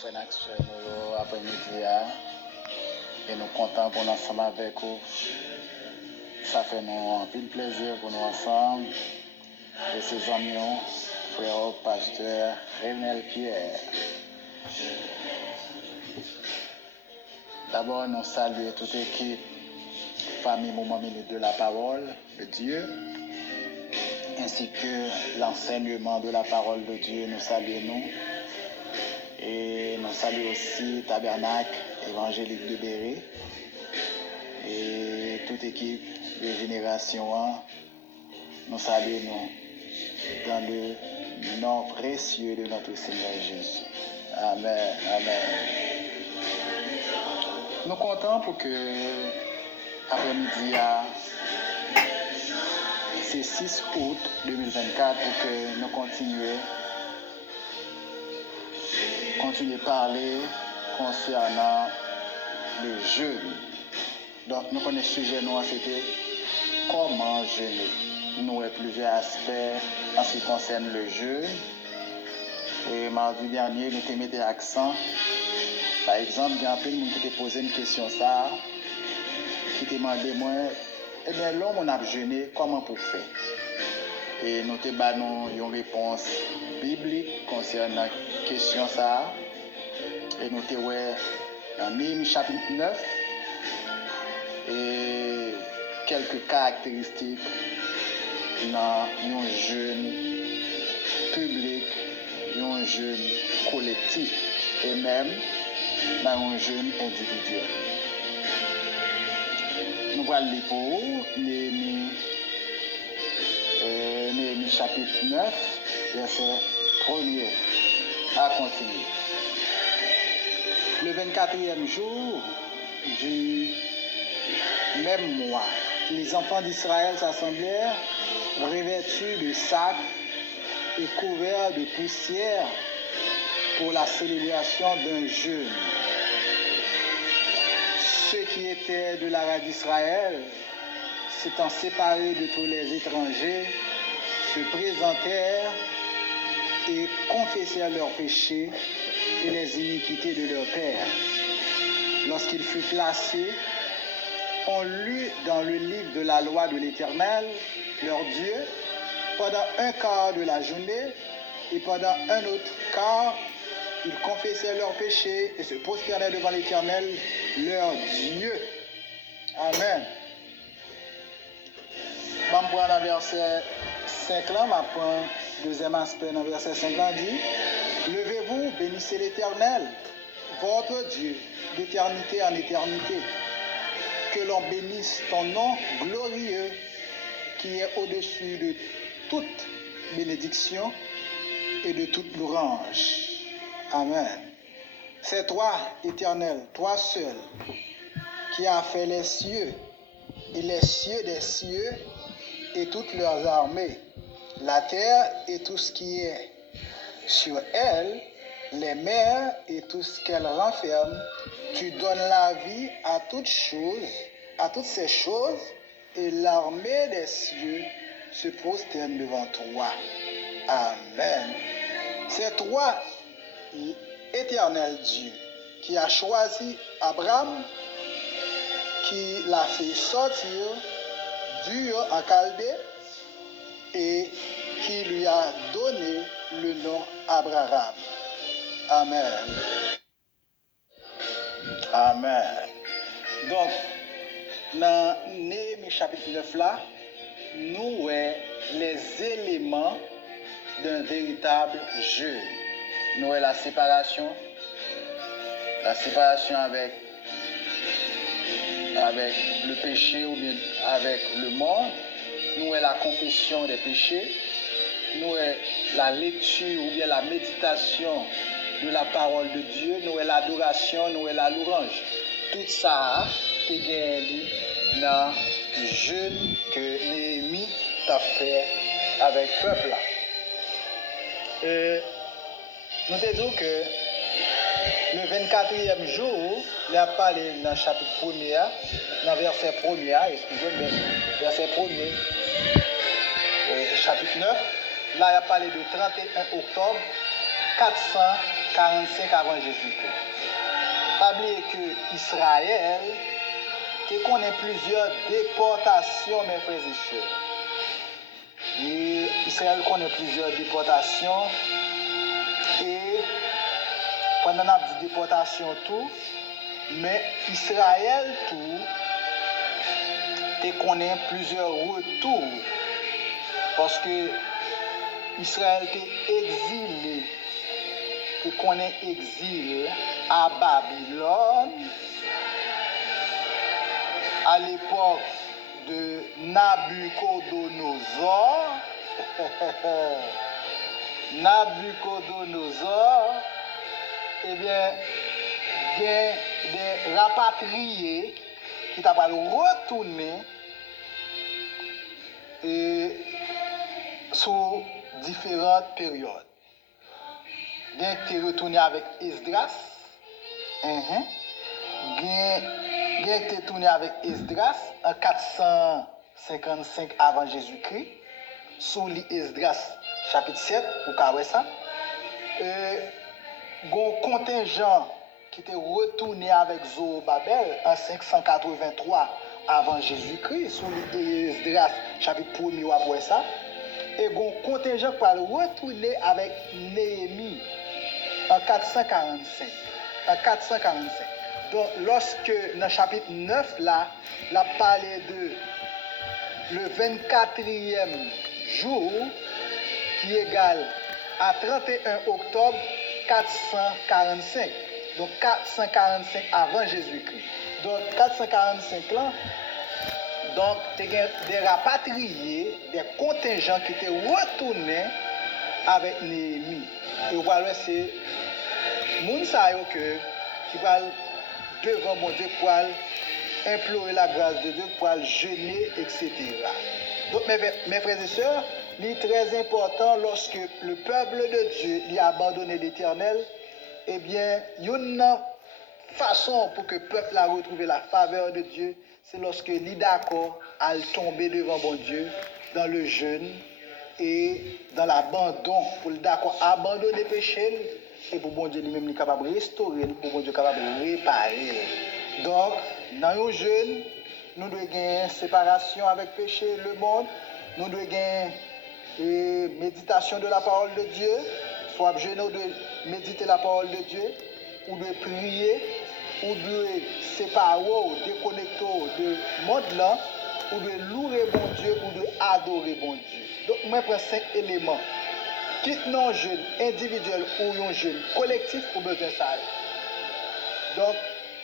frères nous après-midi et nous comptons pour nous ensemble avec vous. Ça fait nous un peu de plaisir pour nous ensemble. Et ses amis, frère pasteur Renel Pierre. D'abord, nous saluons toute l'équipe, famille Moment Minute de la Parole de Dieu, ainsi que l'enseignement de la parole de Dieu. Nous saluons et nous saluons aussi Tabernacle évangélique de Béret et toute équipe de Génération 1. Nous saluons dans le nom précieux de notre Seigneur Jésus. Amen. Amen. Nous comptons pour que après-midi, c'est 6 août 2024, pour que nous continuions à parler concernant le jeûne. Donc, nous connaissons le sujet, c'était comment jeûner. Nous avons plusieurs aspects en ce qui concerne le jeûne. Et mardi dernier, nous avons mis l'accent. Par exemple, il y a un peu de monde qui t'a posé une question, qui t'a demandé, moi, eh bien, l'homme, on a jeûné, comment pour faire? Et nous avons une réponse biblique concernant la question. Et nous avons dans Néhémie chapitre 9 et quelques caractéristiques dans un jeûne public, un jeûne collectif et même dans un jeûne individuel. Nous allons lire pour Néhémie chapitre 9, verset 1er à continuer. Le 24e jour du même mois, les enfants d'Israël s'assemblèrent revêtus de sacs et couverts de poussière pour la célébration d'un jeûne. Ceux qui étaient de la race d'Israël, s'étant séparés de tous les étrangers, se présentèrent et confessèrent leurs péchés et les iniquités de leurs pères. Lorsqu'il fut placé, on lut dans le livre de la loi de l'Éternel, leur Dieu, pendant un quart de la journée, et pendant un autre quart, ils confessaient leurs péchés et se prosternaient devant l'Éternel, leur Dieu. Amen. Je vais prendre le verset 5 là, je prends le deuxième aspect dans le verset 5 là, dit: Levez-vous, bénissez l'Éternel, votre Dieu, d'éternité en éternité. Que l'on bénisse ton nom glorieux, qui est au-dessus de toute bénédiction et de toute louange. Amen. C'est toi, Éternel, toi seul, qui as fait les cieux et les cieux des cieux et toutes leurs armées, la terre et tout ce qui est sur elle, les mers et tout ce qu'elle renferme. Tu donnes la vie à toutes ces choses, et l'armée des cieux se prosterne devant toi. Amen. C'est toi, Éternel Dieu, qui a choisi Abraham, qui l'a fait sortir d'Ur en Chaldée et qui lui a donné le nom Abraham. Amen. Amen. Donc, dans Néhémie chapitre 9 là, nous avons les éléments d'un véritable jeûne. Nous avons la séparation avec le péché ou bien avec le monde. Nous avons la confession des péchés. Nous avons la lecture ou bien la méditation de la parole de Dieu. Nous avons l'adoration, nous avons la louange. Tout ça est gagné dans le jeûne que Néhémie a fait avec le peuple. Nous te disons que le 24e jour, il a parlé dans le chapitre 1er, dans le verset 1er, excusez-moi, verset 1er, chapitre 9, là il a parlé de 31 octobre 400 45 avant Jésus-Christ. Pas oublier que Israël connaît plusieurs déportations, mes frères et sœurs. Et Israël connaît plusieurs déportations. Et pendant la déportation tout, mais Israël tout, connaît plusieurs retours. Parce que Israël est exilé, connaît exil à Babylone à l'époque de Nabucodonosor. Nabucodonosor, eh bien, il y a des rapatriés qui t'a pas retourné sur différentes périodes. Il y a été retourné avec Esdras. Il y a été retourné avec Esdras en 455 avant Jésus-Christ. Sous l'Esdras chapitre 7, vous avez ça. Un contingent qui était retourné avec Zorobabel en 583 avant Jésus-Christ, sous l'Esdras chapitre 1, vous avez ça. Et un contingent qui va retourner avec Néhémie en 445. Donc, lorsque dans le chapitre 9, là, a parlé de le 24e jour, qui est égal à 31 octobre 445. Donc 445 avant Jésus-Christ. Donc 445 là, donc il y a des rapatriés, des contingents qui étaient retournés avec Néhémie. Et voilà, c'est moun sa yo qui va devant mon Dieu pour implorer la grâce de Dieu, pour jeûner, etc. Donc mes frères et sœurs, il est très important lorsque le peuple de Dieu a abandonné l'Éternel, eh bien, une façon pour que le peuple a retrouvé la faveur de Dieu, c'est lorsque il est d'accord à tomber devant bon Dieu dans le jeûne et dans l'abandon, pour le d'accord abandonner le péché, et pour bon Dieu lui-même est capable de restaurer, pour bon Dieu capable de réparer. Donc, dans le jeûne, nous devons gagner séparation avec péché, le monde, nous devons gagner méditation de la parole de Dieu, soit jeûner ou de méditer la parole de Dieu, ou de prier, ou de séparer, ou déconnecter de monde là, ou de louer bon Dieu, ou de adorer bon Dieu. Donc, moi, je prends 5 éléments. Quitte non jeûne individuel ou un jeûne collectif pour besoin ça. Donc,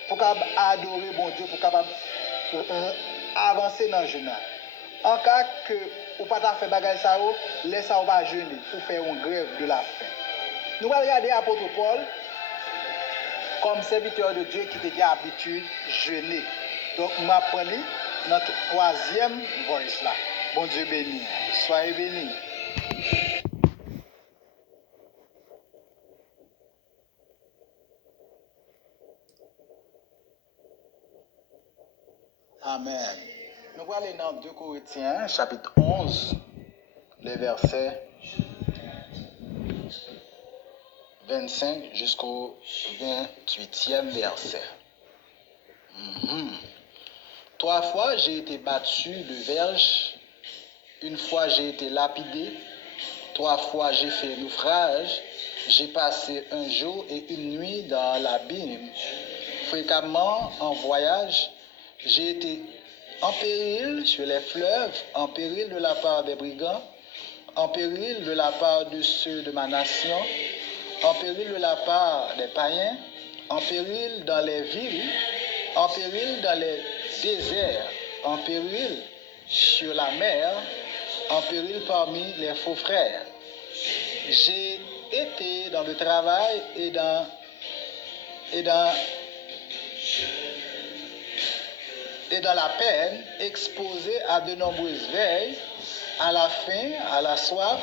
pour capable adorer bon Dieu, pour capable avancer dans le jeûne. En cas que ou pas faire bagage ça, laisse ça va jeûner pour faire une grève de la faim. Nous allons regarder l'apôtre Paul comme serviteur de Dieu qui était habitué de jeûner. Donc, nous apprenons notre troisième voice là. Bon Dieu béni. Soyez bénis. Amen. Nous allons aller dans 2 Corinthiens, chapitre 11, les versets 25 jusqu'au 28e verset. 3 fois j'ai été battu de verge, 1 fois j'ai été lapidé, 3 fois j'ai fait naufrage, j'ai passé un jour et une nuit dans l'abîme, fréquemment en voyage, j'ai été en péril sur les fleuves, en péril de la part des brigands, en péril de la part de ceux de ma nation, en péril de la part des païens, en péril dans les villes, en péril dans les déserts, en péril sur la mer, en péril parmi les faux frères. J'ai été dans le travail et dans la peine, exposé à de nombreuses veilles, à la faim, à la soif,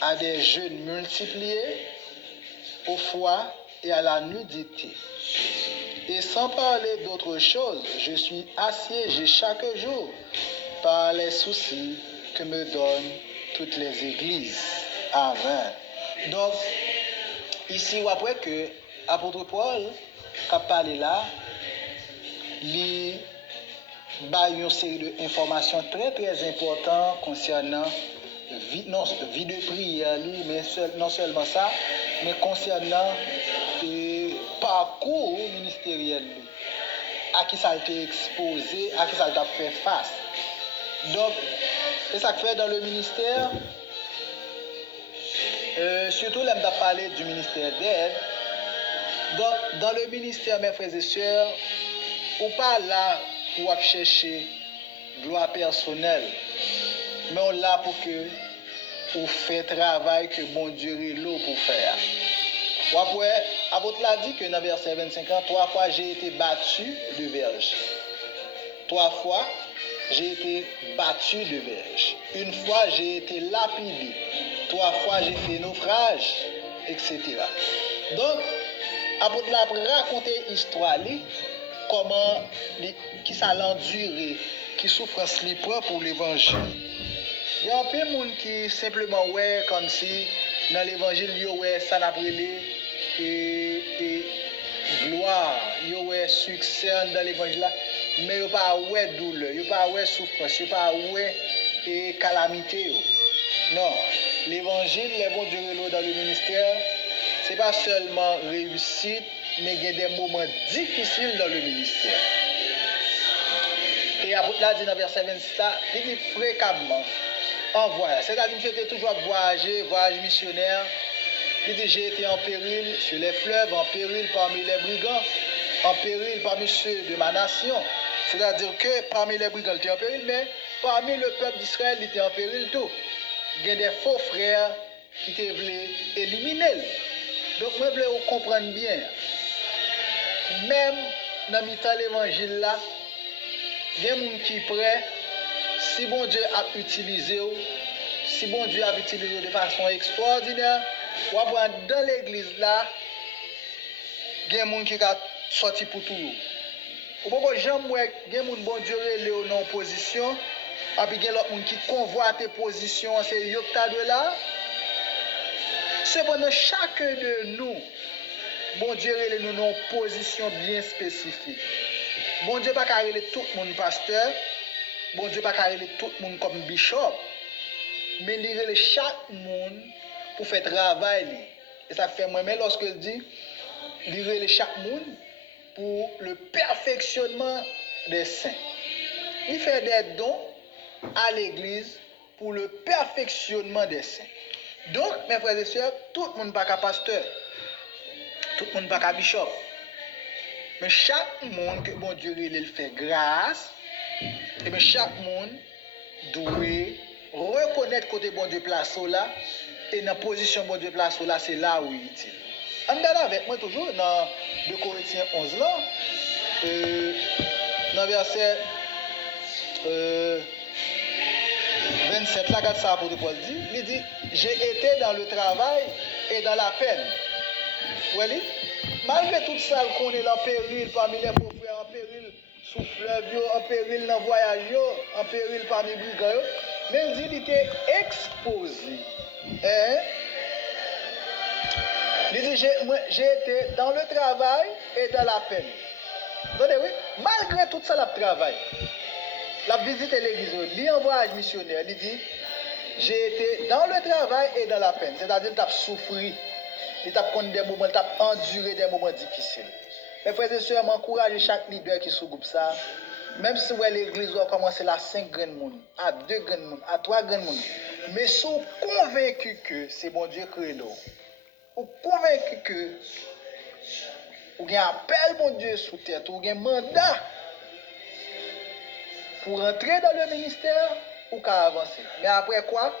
à des jeûnes multipliés, au froid et à la nudité. Et sans parler d'autre chose, je suis assiégé chaque jour par les soucis que me donnent toutes les églises. Amen. Donc, ici, après que l'apôtre Paul, qui a parlé là, il a une série d'informations très très importantes concernant vie de prière, mais non seulement ça, mais concernant le parcours ministériel, à qui ça a été exposé, à qui ça a fait face. Donc, c'est ça que fait dans le ministère, surtout là, on a parlé du ministère d'aide. Donc, dans le ministère, mes frères et sœurs, on pas là pour chercher gloire personnelle, mais on là pour que on fait travail que bon Dieu est là pour faire. Après, l'apôtre l'a dit que dans verset 25 ans, 3 fois j'ai été battu de verge. 3 fois j'ai été battu de verge. Une fois j'ai été lapidé. 3 fois j'ai fait naufrage, etc. Donc, l'apôtre l'a raconté l'histoire, comment qui ça l'enduré, qui souffrance li prend pour l'évangile. Il y a un peu de monde qui simplement ouais comme si dans l'évangile il ouais ça n'a brûlé et gloire, il ouais succès dans l'évangile là, mais il pas ouais douleur, il pas ouais souffrance, il pas ouais et calamité. Non, l'évangile, les bons Dieu dans le ministère, c'est pas seulement réussite, mais il y a des moments difficiles dans le ministère. Et l'apôtre l'a dit dans verset 26, il dit fréquemment en voyage. C'est-à-dire que j'étais toujours voyage missionnaire. Il dit j'ai été en péril sur les fleuves, en péril parmi les brigands, en péril parmi ceux de ma nation. C'est-à-dire que parmi les brigands, il était en péril, mais parmi le peuple d'Israël, il était en péril tout. Il y a des faux frères qui te voulaient éliminer. Donc, moi, je veux comprendre bien. Même dans l'évangile là, il y a des gens qui sont prêts, si bon Dieu a utilisé, de façon extraordinaire, ou dans l'église là, il y a des gens qui sont sortis pour tout. Ou bien, il y a des gens qui bon Dieu est en position, et puis il y a des gens qui convoitent tes positions, c'est Yopta de là. Cependant, chacun de nous, bon Dieu est nous en position bien spécifique. Bon Dieu pas carré tout le monde pasteur, bon Dieu pas carré tout le monde comme bishop, mais il est chaque monde pour faire travail. Et ça fait moi-même lorsque je dis, il est chaque monde pour le perfectionnement des saints. Il fait des dons à l'église pour le perfectionnement des saints. Donc, mes frères et sœurs, tout le monde n'est pas pasteur, tout le monde n'est pas bishop. Mais chaque monde que bon Dieu il fait grâce, et bien chaque monde doit reconnaître côté bon Dieu place là, et dans la position bon Dieu place là, c'est là où il est utile. On regarde avec moi toujours dans 2 Corinthiens 11 là, dans verset 27 là, regarde ça l'apôtre Paul dit, il dit, j'ai été dans le travail et dans la peine. Voilà. Malgré tout ça, qu'on est en péril parmi les pauvres frères, en péril sous fleuve, en péril dans le voyage, en péril parmi les brigands, mais il était exposé. Il dit, j'ai été dans le travail et dans la peine. Attendez, oui, malgré tout ça, le travail, la visite à l'église, il en voyage missionnaire, il dit, j'ai été dans le travail et dans la peine. C'est-à-dire qu'il a souffert. Il a connu des moments, il a enduré des moments difficiles. Mes frères et sœurs, m'encourage chaque leader qui sous groupe ça. Même si l'église va commencer à 5 grands monde, à 2 grands monde, à 3 grands monde. Mais sont convaincus que c'est bon Dieu créé l'eau. Ou convaincus que ou bien appel bon Dieu sous terre, ou bien mandat pour entrer dans le ministère ou qu'à avancer. Mais après quoi?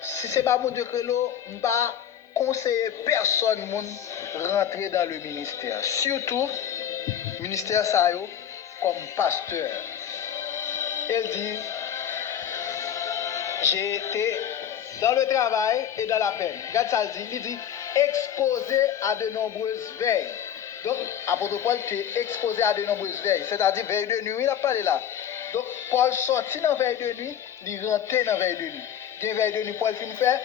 Si c'est pas bon Dieu créé l'eau, on va conseiller personne rentrer dans le ministère. Surtout, ministère ça comme pasteur. Elle dit, j'ai été dans le travail et dans la peine. Regarde ça, il dit, exposé à de nombreuses veilles. Donc, apôtre Paul était exposé à de nombreuses veilles. C'est-à-dire, veille de nuit, il a parlé là. Donc, Paul sortit dans veille de nuit, il rentrait dans veille de nuit. Des veille de nuit, Paul finit faire.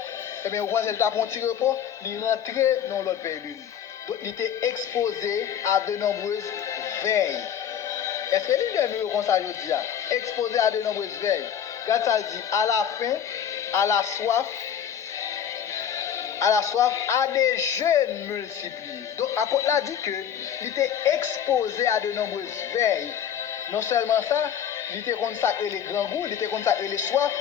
et bien, quand elle t'a pris un petit repos, il rentrait dans l'autre veille lune. Donc, il était exposé à de nombreuses veilles. Est-ce que l'île de comme ça, je dis, exposé à de nombreuses veilles? Quand ça dit, à la faim, à la soif, à des jeûnes multipliés. Donc, apôtre l'a dit qu'il était exposé à de nombreuses veilles. Non seulement ça, il était consacré les grands goûts, il était consacré les soifs,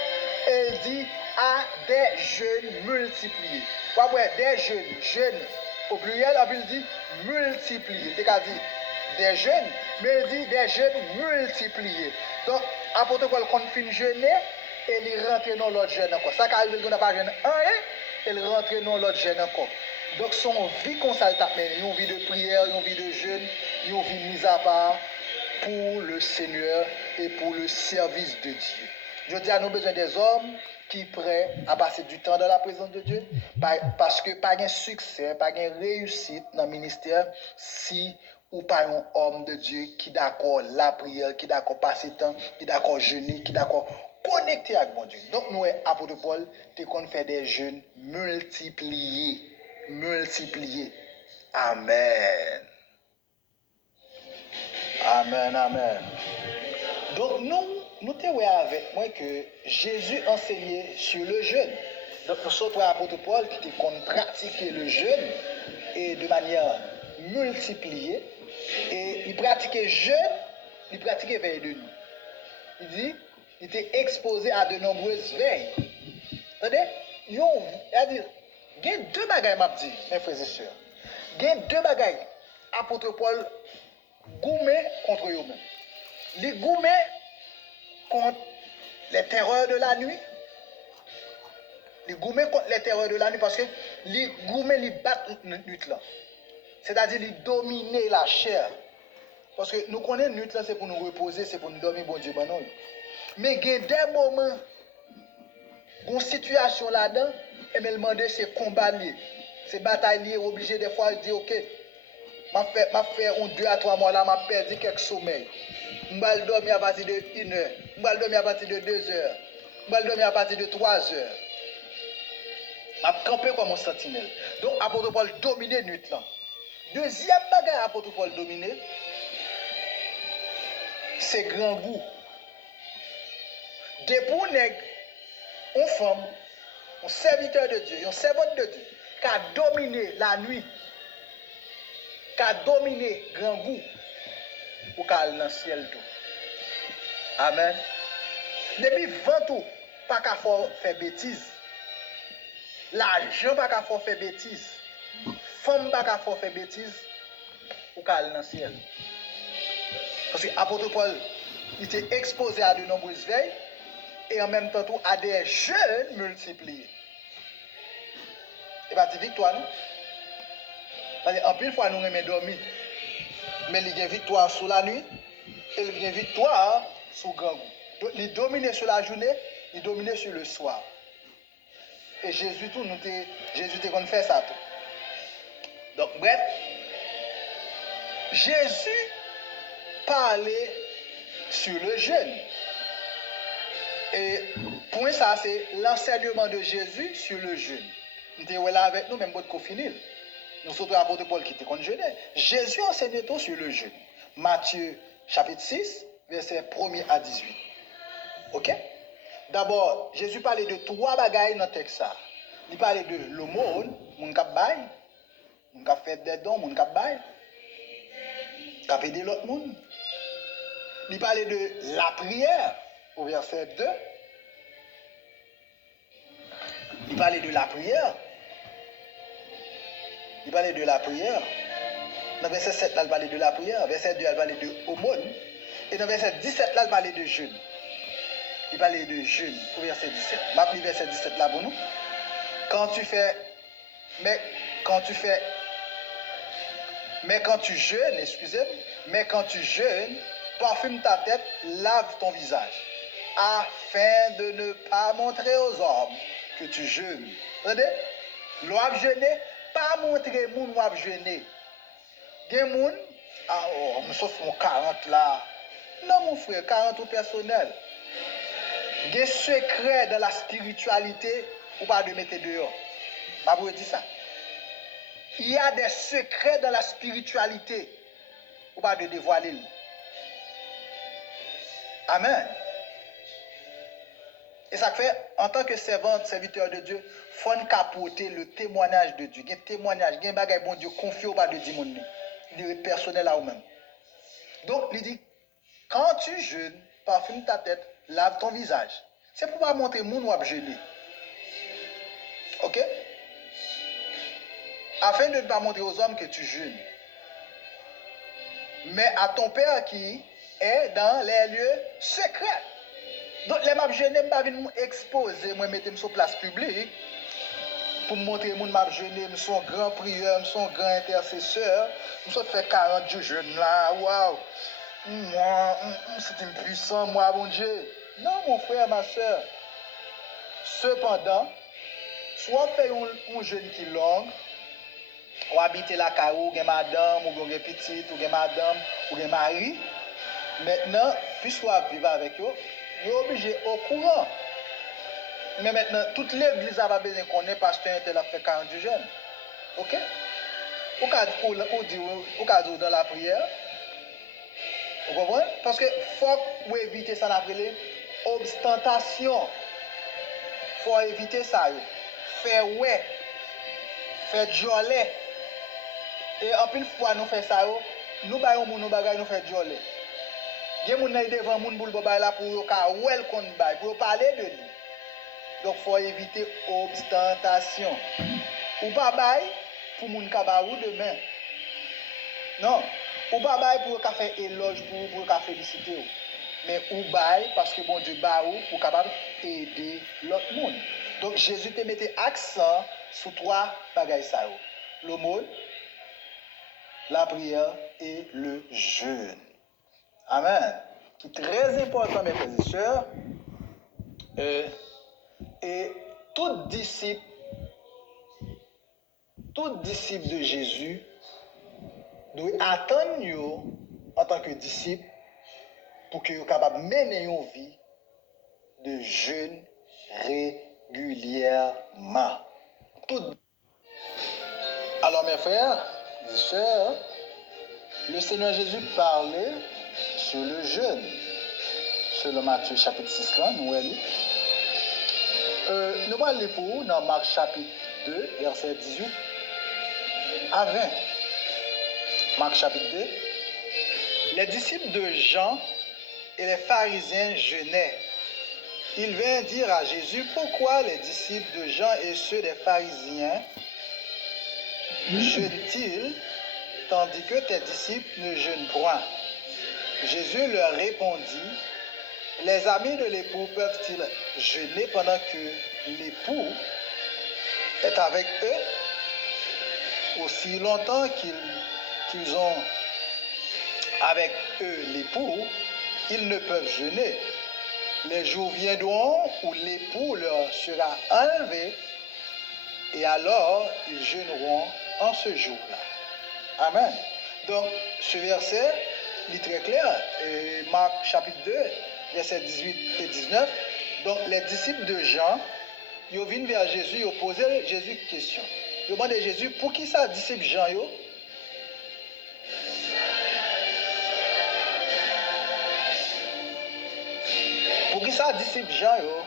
et il dit à des jeûnes multipliés. Après, des jeûnes au pluriel, il dit multipliés. C'est-à-dire des jeûnes, mais il dit des jeûnes multipliés. Donc, apôtre Paul, quand il finit jeûner, il rentre dans l'autre jeûne encore. Ça, quand il n'a pas jeûné un, il rentre dans l'autre jeûne encore. Donc, son vie qu'on s'altère, une vie de prière, une vie de jeûne, une vie mise à part pour le Seigneur et pour le service de Dieu. Je dis à nous besoin des hommes qui sont prêts à passer du temps dans la présence de Dieu, parce que pas de succès, pas de réussite dans le ministère si ou pas un homme de Dieu qui est d'accord la prière, qui est d'accord passer le temps, qui est d'accord jeûner, qui est d'accord connecter avec mon Dieu. Donc nous, apôtre Paul, tu qu'on fait des jeûnes multipliés. Amen. Amen. Donc nous te avec moi que Jésus enseignait sur le jeûne. Donc nous sommes apôtre Paul qui te pratiquer le jeûne et de manière multipliée. Et il pratiquait jeûne, il pratiquait veille de nuit. Il dit, il était exposé à de nombreuses veilles. Attendez, il y a deux bagailles, m'a dit, mes frères et sœurs. Il y a deux bagailles. Apôtre Paul gourmet contre eux-mêmes. Les gourmet contre les terreurs de la nuit. Les gourmet contre les terreurs de la nuit parce que les gourmet les battent la nuit là. C'est-à-dire les dominer la chair. Parce que nous connaissons la nuit là, c'est pour nous reposer, c'est pour nous dormir, bon Dieu, ben non. Mais il y a des moments, une situation là-dedans, et me demander c'est combat lié. C'est bataille liée, obligé des fois de dire ok, m'a fait un 2 à 3 mois là, m'a perdu quelques sommeils. Je vais dormir à partir de 1 heure, je vais dormir à partir de 2 heures, je vais dormir à partir de 3 heures. Je vais camper comme un sentinelle. Donc, apôtre Paul domine la nuit là. Deuxième bagage apôtre Paul domine, c'est grand goût. Depuis une femme, un serviteur de Dieu, un servante de Dieu, qui a dominé la nuit, qui a dominé grand goût, ou qui a dans le ciel tout. Amen. Depuis 20 ans, pas qu'à faire bêtises. L'argent pas qu'à faire bêtises. Femme pas qu'à faire bêtises, ou qui a dans le ciel. Parce que l'apôtre Paul, il était exposé à de nombreuses veilles et en même temps à des jeûnes multipliés. Et bien, c'est victoire, non? Parce qu'en plus, fois, nous aimons dormir. Mais il y a victoire sur la nuit et il y a victoire sur le grand goût. Donc, il domine sur la journée, il domine sur le soir. Et Jésus, Jésus qu'on fait ça tout. Donc, bref, Jésus parlait sur le jeûne. Et point ça, c'est l'enseignement de Jésus sur le jeûne. Nous sommes là avec nous, même pour qu'on finisse. Nous sommes l'apôtre Paul qui était contre jeûne. Jésus enseignait tout sur le jeûne. Matthieu chapitre 6, verset 1er à 18. Ok? D'abord, Jésus parlait de 3 bagailles dans le texte. Il parlait de l'aumône, mon cap bail, mon cap fait des dons, mon cap bail, cap aider l'autre monde. Il parlait de la prière, au verset 2. Il parlait de la prière. Il parlait de la prière. Dans verset 7, là, il parlait de la prière. Verset 2, il parlait de aumône. Et dans verset 17, là, il parlait de jeûne. Il parlait de jeûne, au verset 17. Je vais verset 17 là pour nous. Quand tu jeûnes, parfume ta tête, lave ton visage, afin de ne pas montrer aux hommes que tu jeûnes. Vous entendez? L'ouab jeûner, pas montrer moun ouab jeûner. Gen moun, sauf mon 40 là. Non mon frère, 40 au personnel. Gen secret dans la spiritualité ou pas de mettre dehors. Je vous dis ça. Il y a des secrets dans la spiritualité. Ou pas de dévoiler. Amen. Et ça fait, en tant que serviteur de Dieu, il faut capoter le témoignage de Dieu. Il y a un témoignage, il y a un bagage bon Dieu, confie ou pas de dire mon nom. Il est personnel à vous-même. Donc, il dit, quand tu jeûnes, parfume ta tête, lave ton visage. C'est pour pas montrer mon ou jeûner. Ok? Afin de ne pas montrer aux hommes que tu jeûnes. Mais à ton Père qui est dans les lieux secrets. Donc, les m'a jeûner, je ne vais pas exposer, moi mettre sur place publique pour me montrer mon m'a jeûner, je suis un grand prieur, je suis un grand intercesseur, je suis fait 40 jours jeûne là, waouh. Moi, c'est puissant, moi, bon Dieu. Non, mon frère, ma soeur. Cependant, soit fait un jeûne qui est long, ou habiter la carou, ou madame, ou petite, ou madame, ou mari. Maintenant, puisque vous vivez avec eux, vous êtes obligé au courant. Mais maintenant, toute l'église a besoin qu'on ait pasteur tel a fait 40 jeûnes. Ok? Ou dire dans la prière. Vous comprenez? Parce que faut éviter ça l'appelé ostentation. Faut éviter ça. Faire ouais. Faire jolet. Et en plus fois nous faisons ça, nous baillons nous bagay nous faire jolet. Gen moun nan devant moun boule babay là pour yo ka wel kon bay, pour parler de lui. Donc faut éviter ostentation. Ou pas bay pour moun ka ba ou demain. Non, ou pas bay pour ka faire éloge pour ka féliciter. Mais ou bay parce que bon Dieu ba ou pour capable aider l'autre monde. Donc Jésus te mettait accent sur trois bagay ça. L'aumône, la prière et le jeûne. Amen. Qui est très important, mes frères et sœurs. Et tout disciple de Jésus doit attendre en tant que disciple pour qu'il soit capable de mener une vie de jeûne régulièrement. Alors, mes frères et sœurs, le Seigneur Jésus parlait sur le jeûne. Selon Matthieu chapitre 6, là, nous allons nous allons lire pour vous dans Marc chapitre 2, verset 18 à 20. Marc chapitre 2. Les disciples de Jean et les pharisiens jeûnaient. Ils vinrent dire à Jésus, pourquoi les disciples de Jean et ceux des pharisiens jeûnent-ils, tandis que tes disciples ne jeûnent point? Jésus leur répondit, les amis de l'époux peuvent-ils jeûner pendant que l'époux est avec eux? Aussi longtemps qu'ils ont avec eux l'époux, ils ne peuvent jeûner. Les jours viendront où l'époux leur sera enlevé, et alors ils jeûneront en ce jour-là. Amen. Donc, ce verset est très clair. Marc chapitre 2, versets 18 et 19. Donc, les disciples de Jean, ils viennent vers Jésus, ils ont posé Jésus une question. Ils ont demandé à Jésus, pour qui ça, disciples Jean, yo? Pour qui ça, disciples Jean, yo?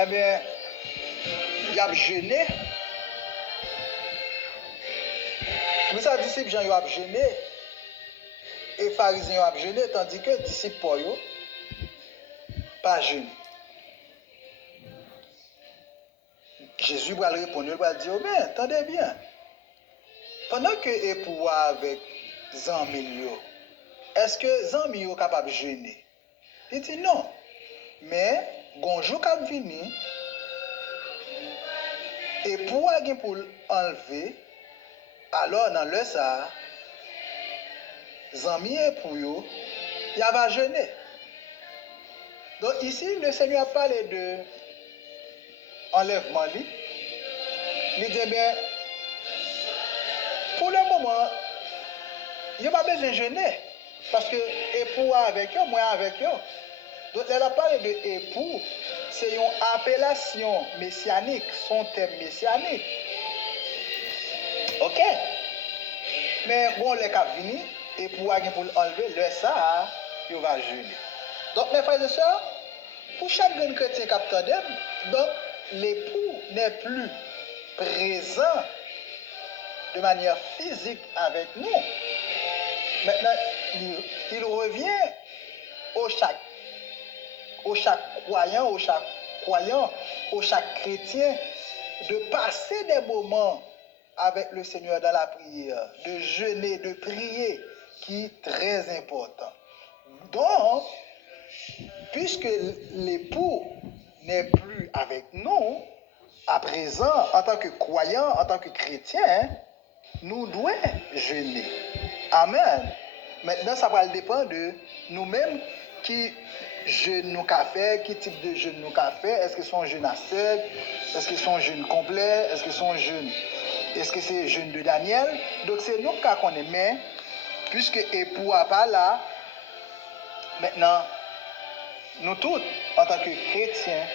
Eh bien, il a jeûné. Pour ça, disciples Jean, yo a jeûné. Et pharisiens ont jeûné, tandis que disciples Paul, yo, pas jeûné. Jésus va répondre, il va dire, mais attendez bien. Pendant que époux avec Zanmi, est-ce que Zanmi est capable de jeûner? Il dit non. Mais, gonjou kap vini, époux a pour enlever, alors dans le ça, Zanmi époux yo, il va jeûner. Donc ici, le Seigneur a parlé de enlèvement. Il dit bien, pour le moment, il n'y a pas besoin de jeûner. Parce que époux avec eux, moi avec eux. Donc, elle a parlé de époux, c'est une appellation messianique, son thème messianique. Ok? Mais bon, les cas venus, époux a pour enlever le ça, il va jeûner. Donc, mes frères et sœurs, pour chaque jeune chrétien qui donc l'époux n'est plus présent de manière physique avec nous. Maintenant, il revient au chaque croyant, au chaque chrétien, de passer des moments avec le Seigneur dans la prière, de jeûner, de prier, qui est très important. Donc, puisque l'époux n'est plus avec nous, à présent, en tant que croyant, en tant que chrétien, nous devons jeûner. Amen. Maintenant, ça va dépendre de nous-mêmes qui jeûne nous qu'a fait, qui type de jeûne nous qu'a fait. Est-ce que c'est un jeûne à sec? Est-ce que c'est un jeûne complet? Est-ce que c'est un jeûne? Est-ce que c'est le jeûne de Daniel? Donc c'est nous qui connaissons. Mais puisque époux n'est pas là, maintenant, nous tous, en tant que chrétiens,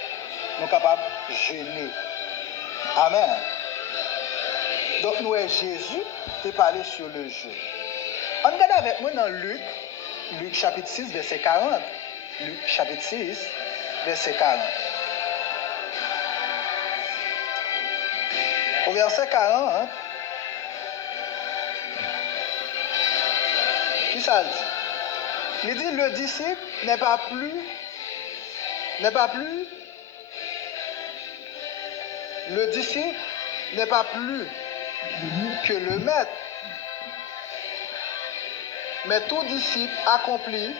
nous sommes capables de jeûner. Amen. Donc nous, Jésus, tu parlé sur le jeûne. On regarde avec moi dans Luc chapitre 6, verset 40. Luc chapitre 6, verset 40. Au verset 40, qui ça dit? Il dit, le disciple n'est pas plus, le disciple n'est pas plus que le maître, mais tout disciple accompli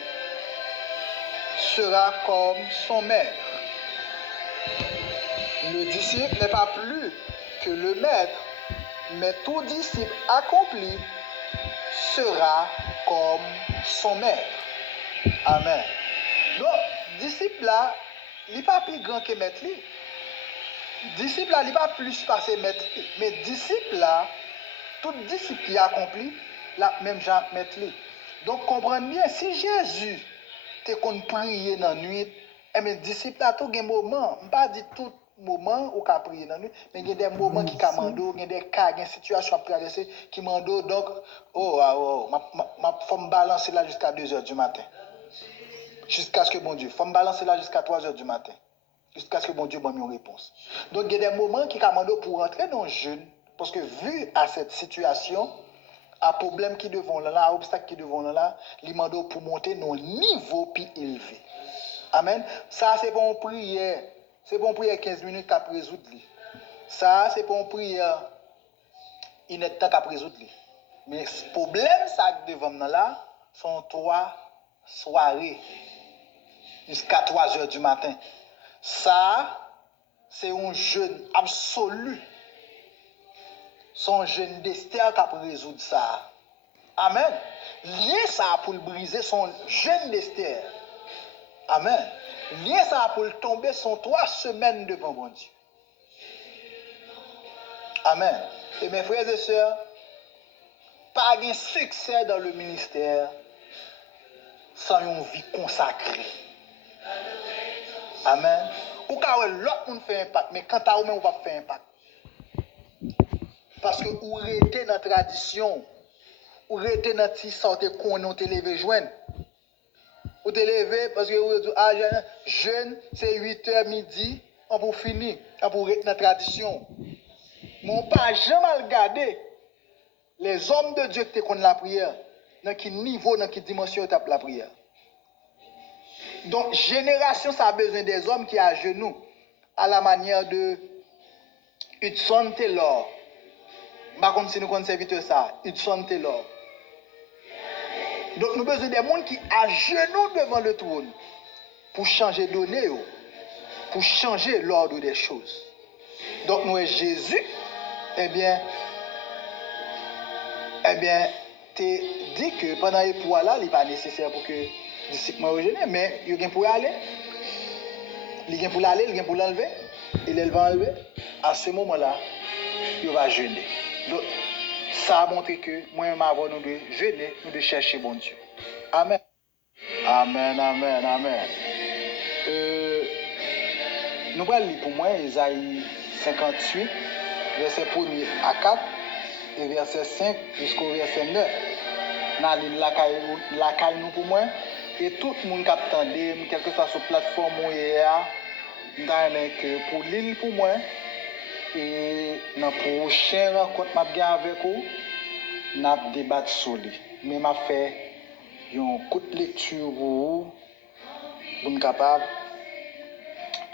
sera comme son maître. Le disciple n'est pas plus que le maître, mais tout disciple accompli sera comme son maître. Amen. Donc, disciple là, il n'est pas plus grand que maître. Disciple là, il n'est pas plus passé maître. Mais disciple là, tout disciple qui accompli, la même Jean maître. Donc, comprenez bien, si Jésus te qu'on prier dans la nuit, mais disciple là, tout un moment, je ne pas dire tout moment où qu'a prier dans la nuit, mais il y a des moments qui commandent, il y a des cas, des situations à traverser qui mandent, donc, faut me balancer là jusqu'à 2h du matin. Jusqu'à ce que bon Dieu, faut me balancer là jusqu'à 3h du matin. Jusqu'à ce que bon Dieu m'ait une réponse. Donc, il y a des moments qui commandent pour rentrer dans le jeûne, parce que vu à cette situation, à problème qui devant là, à obstacle qui devant là, il mando pour monter dans un niveau plus élevé. Amen. Ça, c'est pour une prière. C'est pour une prière 15 minutes qu'à résoudre. Ça, c'est pour une prière il est temps qu'à résoudre. Mais le problème, ça devant là, sont 3 soirées jusqu'à 3h du matin. Ça, c'est un jeûne absolu. Son jeûne d'Esther qui a résoudre ça. Amen. Lié ça pour le briser son jeûne d'Esther. Amen. Lié ça pour le tomber son 3 semaines devant bon Dieu. Amen. Et mes frères et sœurs, pas de succès dans le ministère sans une vie consacrée. Amen. Ou quand l'autre monde fait impact, mais quand à vous-même, on va faire impact. Parce que vous restez dans la tradition, vous restez dans la sorte qu'on a levé joindre. Vous te levé parce que vous dites, jeûne, c'est 8h midi, on pour finir, on pour rester dans la tradition. Mais on ne peut pas jamais regarder les hommes de Dieu qui ont la prière, dans quel niveau, dans quelle dimension ils ont la prière. Donc, génération, ça a besoin des hommes qui à genoux, à la manière de Hudson Taylor. Par contre, si nous connaissons ça, Hudson Taylor. Donc, nous avons besoin des gens qui à genoux devant le trône pour changer de données, pour changer l'ordre des choses. Donc, nous, Jésus, eh bien, tu dis que pendant les poids là, il n'est pas nécessaire pour que les disciples soient jeûner, mais il y a pour aller. Il y a pour aller, il y a pour l'enlever. Il va enlever. À ce moment-là, il va jeûner. Donc, ça a montré que moi-même avant nous de jeûner, nous de chercher bon Dieu. Amen. Amen, amen, amen. Nous allons lire pour moi Ésaïe 58, verset 1er à 4 et verset 5 jusqu'au verset 9. Nous allons lire la caille nous pour moi. Et tout le monde qui attend, quelle que soit sur la plateforme où il y a, nous allons pour l'île pour moi. Et dans la prochaine rencontre que je avec vous, nous allons débattre sur lui. Mais je fait une coup de lecture pour vous, pour nous capable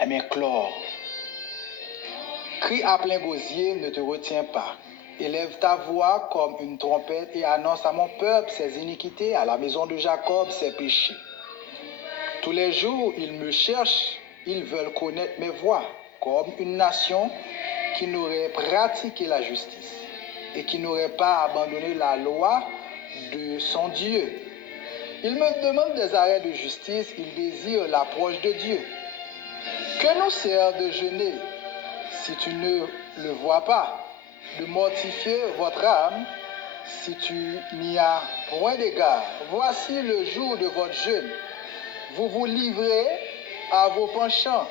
de clore. Crie à plein gosier, ne te retiens pas. Élève ta voix comme une trompette et annonce à mon peuple ses iniquités, à la maison de Jacob ses péchés. Tous les jours, ils me cherchent, ils veulent connaître mes voies, comme une nation qui n'aurait pratiqué la justice et qui n'aurait pas abandonné la loi de son Dieu. Ils me demandent des arrêts de justice, ils désirent l'approche de Dieu. Que nous sert de jeûner si tu ne le vois pas, de mortifier votre âme si tu n'y as point d'égard. Voici le jour de votre jeûne. Vous vous livrez à vos penchants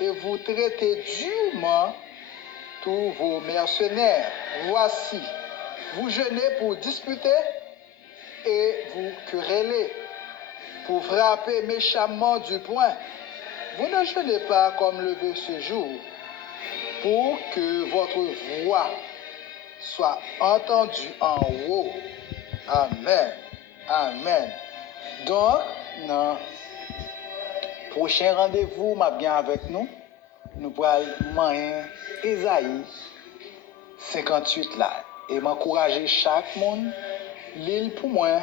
et vous traitez durement tous vos mercenaires. Voici, vous jeûnez pour disputer et vous querellez, pour frapper méchamment du poing. Vous ne jeûnez pas comme le veut ce jour, pour que votre voix soit entendue en haut. Amen. Amen. Donc, dans le prochain rendez-vous, bien avec nous, nous pourrons manger Ésaïe 58 là. Et m'encourager chaque monde, l'île pour moi,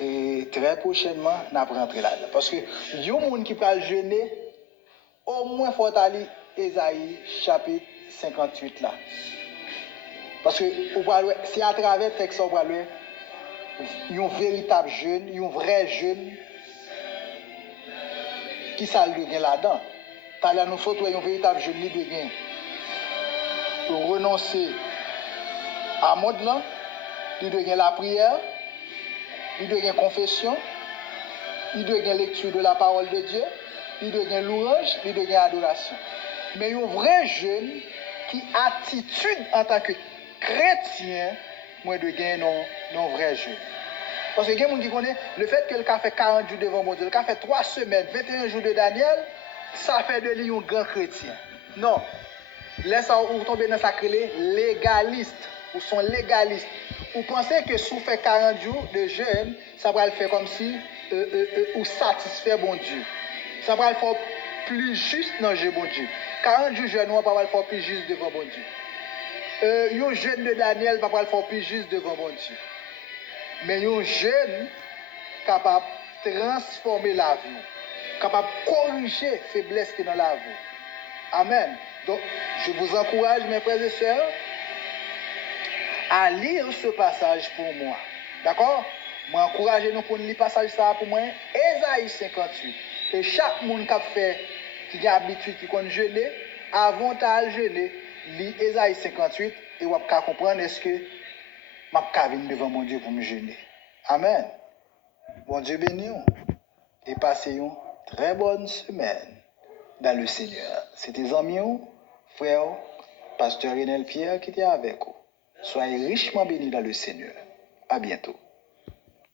et très prochainement, nous allons rentrer là. Parce que il y a des gens qui peuvent jeûner, au moins il faut aller Ésaïe chapitre 58 là. Parce que c'est à travers le texte, il y a un véritable jeûne, il y a un vrai jeûne qui ça le gain là-dedans. Par là, nous faisons un véritable jeûne de gain. Pour renoncer à mode là, il doit gagner la prière, il doit gagner confession, il doit gagner lecture de la parole de Dieu, il doit gagner louange, il doit gagner adoration. Mais un vrai jeune qui attitude en tant que chrétien, moi de gagner non vrai jeune. Parce que il y a des gens qui connaissent le fait que le cas fait 40 jours devant mon Dieu, le cas fait 3 semaines, 21 jours de Daniel, ça fait de lui un grand chrétien. Non. Laisse vous tomber dans sa clé légaliste, ou sont légalistes. Vous pensez que si vous faites 40 jours de jeûne, ça va le faire comme si vous satisfait bon Dieu. Ça va le faire plus juste dans le jeu bon Dieu. 40 jours de jeûne, on va le faire plus juste devant bon Dieu. Un jeûne de Daniel va le faire plus juste devant bon Dieu. Mais un jeûne capable de transformer la vie, capable de corriger la faiblesse qui est dans la vie. Amen. Donc, je vous encourage, mes frères et sœurs, à lire ce passage pour moi. D'accord? Moi, encouragez-nous pour lire le passage ça pour moi. Ésaïe 58. Et chaque monde qui a l'habitude, qui connaît jeûner, avant de jeûner, lit Ésaïe 58 et vous pouvez comprendre est-ce que je vais venir devant mon Dieu pour me jeûner. Amen. Bon Dieu béni et passez une très bonne semaine dans le Seigneur. C'était amis, frère, pasteur Renel Pierre qui était avec vous. Soyez richement bénis dans le Seigneur. À bientôt.